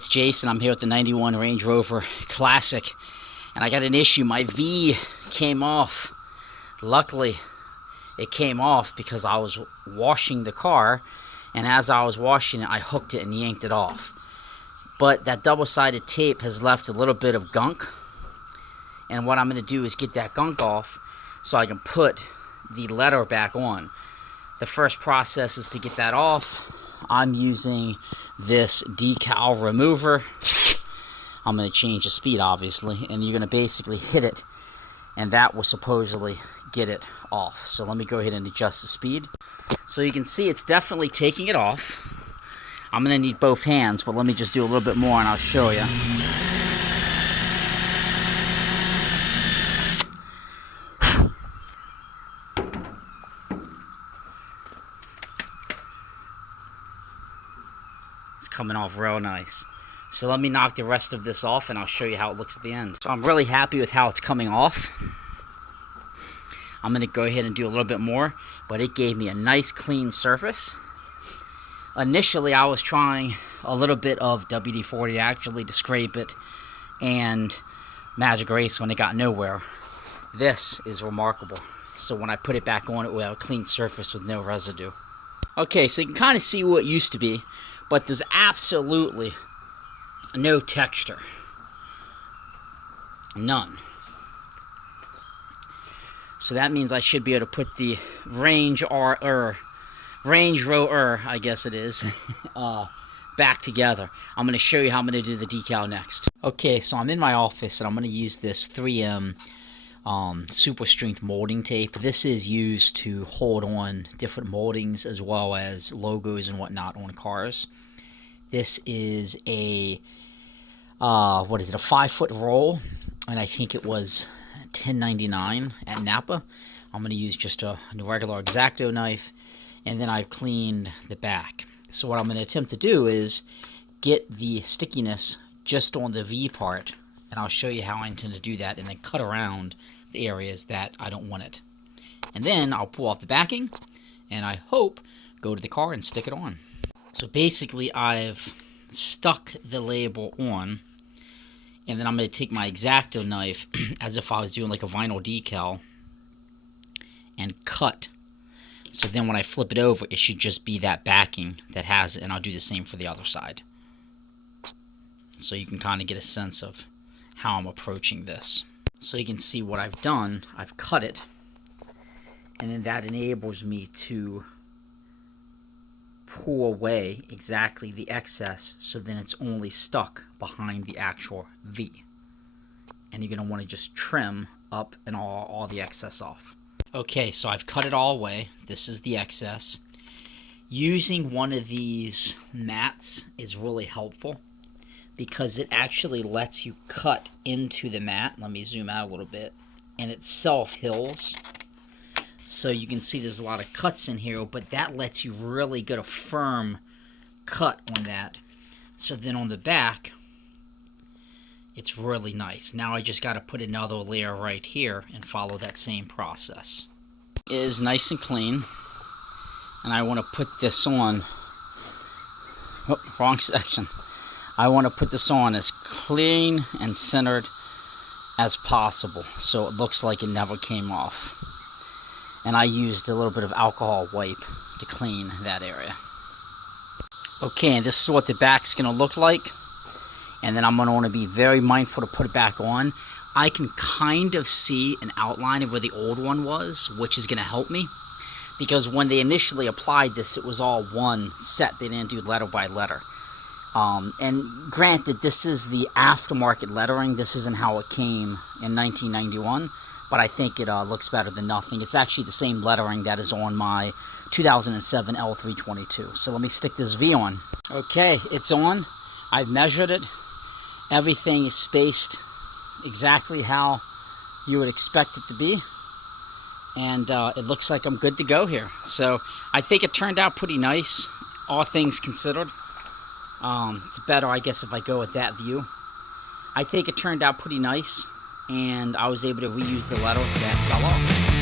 it's Jason. I'm here with the 91 Range Rover Classic, and I got an issue. My V came off. Luckily, it came off because I was washing the car, and as I was washing it, I hooked it and yanked it off. But that double-sided tape has left a little bit of gunk, and what I'm going to do is get that gunk off so I can put the letter back on. The first process is to get that off. I'm using this decal remover. I'm going to change the speed, obviously, and you're going to basically hit it, and that will supposedly get it off. So let me go ahead and adjust the speed. So you can see it's definitely taking it off. I'm going to need both hands, but let me just do a little bit more and I'll show you. It's coming off real nice. So let me knock the rest of this off and I'll show you how it looks at the end. So I'm really happy with how it's coming off. I'm going to go ahead and do a little bit more, but it gave me a nice clean surface. Initially I was trying a little bit of WD-40 actually to scrape it and Magic Erase when it got nowhere. This is remarkable. So when I put it back on, it will have a clean surface with no residue. Okay, so you can kind of see what it used to be, but there's absolutely no texture. None. So that means I should be able to put the Range Rover, I guess it is, back together. I'm going to show you how I'm going to do the decal next. Okay, so I'm in my office and I'm going to use this 3M super strength molding tape. This is used to hold on different moldings as well as logos and whatnot on cars. This is a a 5-foot roll, and I think it was $10.99 at Napa. I'm going to use just a regular X-Acto knife, and then I've cleaned the back. So what I'm going to attempt to do is get the stickiness just on the V part, and I'll show you how I intend to do that, and then cut around the areas that I don't want it. And then I'll pull off the backing, and I hope go to the car and stick it on. So basically I've stuck the label on, and then I'm going to take my X-Acto knife as if I was doing like a vinyl decal and cut. So then when I flip it over, it should just be that backing that has it, and I'll do the same for the other side. So you can kind of get a sense of how I'm approaching this. So you can see what I've done. I've cut it, and then that enables me to pull away exactly the excess, so then it's only stuck behind the actual V. And you're going to want to just trim up and all the excess off. Okay, so I've cut it all away. This is the excess. Using one of these mats is really helpful because it actually lets you cut into the mat. Let me zoom out a little bit. And it self-heals. So you can see there's a lot of cuts in here, but that lets you really get a firm cut on that. So then on the back, it's really nice. Now I just got to put another layer right here and follow that same process. It is nice and clean, and I want to put this on. Oh, wrong section. I want to put this on as clean and centered as possible, so it looks like it never came off. And I used a little bit of alcohol wipe to clean that area. Okay, and this is what the back's going to look like. And then I'm going to want to be very mindful to put it back on. I can kind of see an outline of where the old one was, which is going to help me. Because when they initially applied this, it was all one set. They didn't do letter by letter. And granted, this is the aftermarket lettering. This isn't how it came in 1991. But I think it looks better than nothing. It's actually the same lettering that is on my 2007 L322. So let me stick this V on. Okay, it's on. I've measured it. Everything is spaced exactly how you would expect it to be. And it looks like I'm good to go here. So I think it turned out pretty nice, all things considered. It's better, I guess, if I go with that view. I think it turned out pretty nice, and I was able to reuse the letter that fell off.